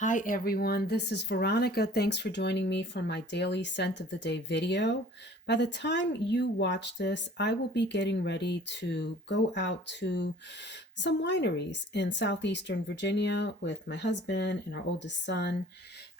Hi everyone, this is Veronica. Thanks for joining me for my daily scent of the day video. By the time you watch this, I will be getting ready to go out to some wineries in southeastern Virginia with my husband and our oldest son.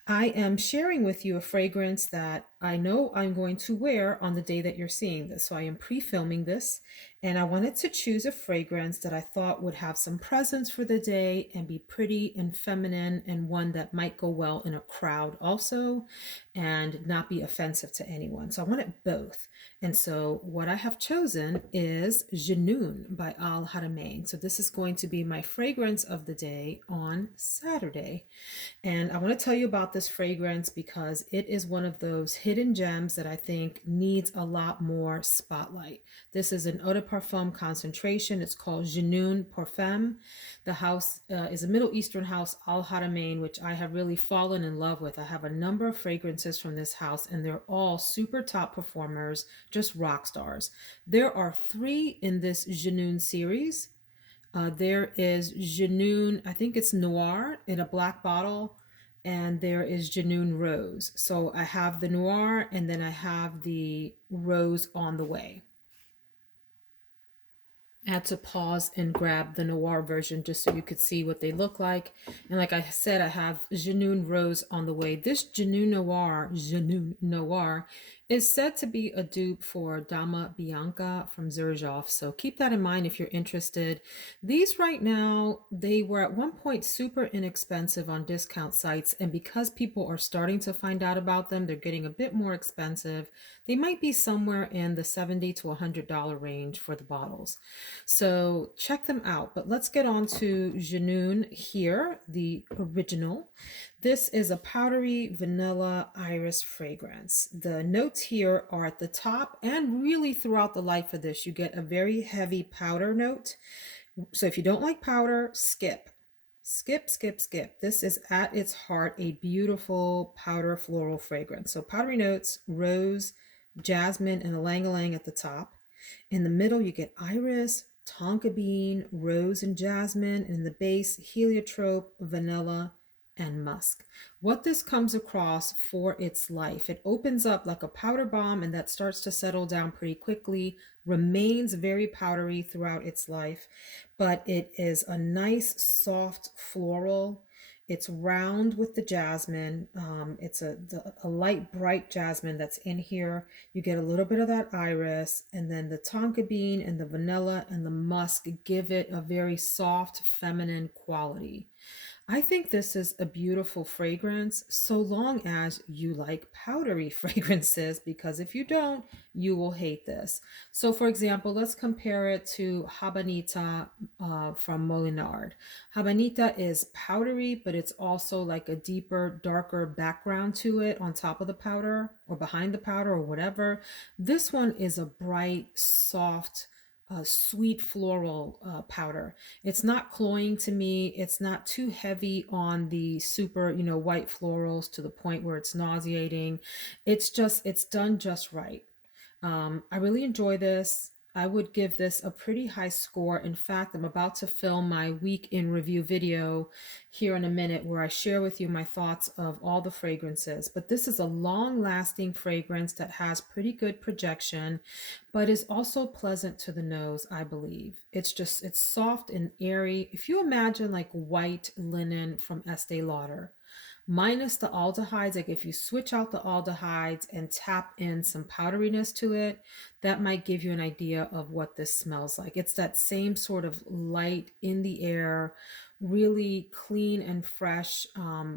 I am sharing with you a fragrance that I know I'm going to wear on the day that you're seeing this. So I am pre-filming this, and I wanted to choose a fragrance that I thought would have some presence for the day and be pretty and feminine, and one that might go well in a crowd also and not be offensive to anyone. So I wanted both. And so what I have chosen is Junoon by Al Haramain. So this is going to be my fragrance of the day on Saturday. And I want to tell you about this fragrance because it is one of those hidden gems that I think needs a lot more spotlight. This is an eau de parfum concentration. It's called Junoon Parfum. The house is a Middle Eastern house, Al Haramain, which I have really fallen in love with. I have a number of fragrances from this house, and they're all super top performers, just rock stars. There are 3 in this Junoon series. There is Junoon, I think it's Noir in a black bottle, and there is Junoon Rose. So I have the Noir and then I have the Rose on the way. I had to pause and grab the Noir version just so you could see what they look like. And like I said, I have Junoon Rose on the way. This Junoon Noir is said to be a dupe for Dama Bianca from Xerjoff. So keep that in mind if you're interested. These right now, they were at one point super inexpensive on discount sites. And because people are starting to find out about them, they're getting a bit more expensive. They might be somewhere in the $70 to $100 range for the bottles. So check them out. But let's get on to Junoon here, the original. This is a powdery vanilla iris fragrance. The notes here are at the top and really throughout the life of this. You get a very heavy powder note. So if you don't like powder, skip. Skip, skip, skip. This is at its heart a beautiful powder floral fragrance. So powdery notes, rose, jasmine, and ylang-ylang at the top. In the middle, you get iris, tonka bean, rose, and jasmine. And in the base, heliotrope, vanilla, and musk. What this comes across for its life, it opens up like a powder bomb and that starts to settle down pretty quickly, remains very powdery throughout its life, but it is a nice soft floral. It's round with the jasmine. It's a light, bright jasmine that's in here. You get a little bit of that iris, and then the tonka bean and the vanilla and the musk give it a very soft, feminine quality. I think this is a beautiful fragrance so long as you like powdery fragrances, because if you don't, you will hate this. So for example, let's compare it to Habanita from Molinard. Habanita is powdery, but it's also like a deeper, darker background to it on top of the powder or behind the powder or whatever. This one is a bright, soft, sweet floral powder. It's not cloying to me. It's not too heavy on the super, white florals to the point where it's nauseating. It's done just right. I really enjoy this. I would give this a pretty high score. In fact, I'm about to film my week in review video here in a minute where I share with you my thoughts of all the fragrances. But this is a long-lasting fragrance that has pretty good projection, but is also pleasant to the nose, I believe. It's soft and airy. If you imagine like white linen from Estee Lauder, minus the aldehydes, like if you switch out the aldehydes and tap in some powderiness to it, that might give you an idea of what this smells like. It's that same sort of light in the air, really clean and fresh,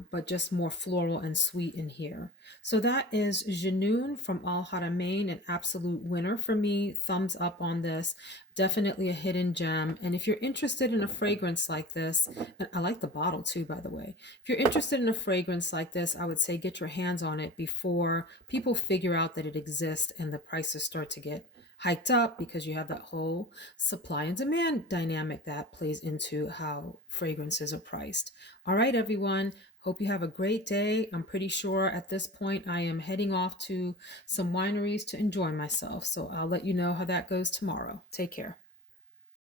but just more floral and sweet in here. So that is Junoon from Al Haramain, an absolute winner for me. Thumbs up on this. Definitely a hidden gem. And if you're interested in a fragrance like this, and I like the bottle too, by the way. If you're interested in a fragrance like this, I would say get your hands on it before people figure out that it exists and the prices start to get hiked up, because you have that whole supply and demand dynamic that plays into how fragrances are priced. All right, everyone. Hope you have a great day. I'm pretty sure at this point I am heading off to some wineries to enjoy myself. So I'll let you know how that goes tomorrow. Take care.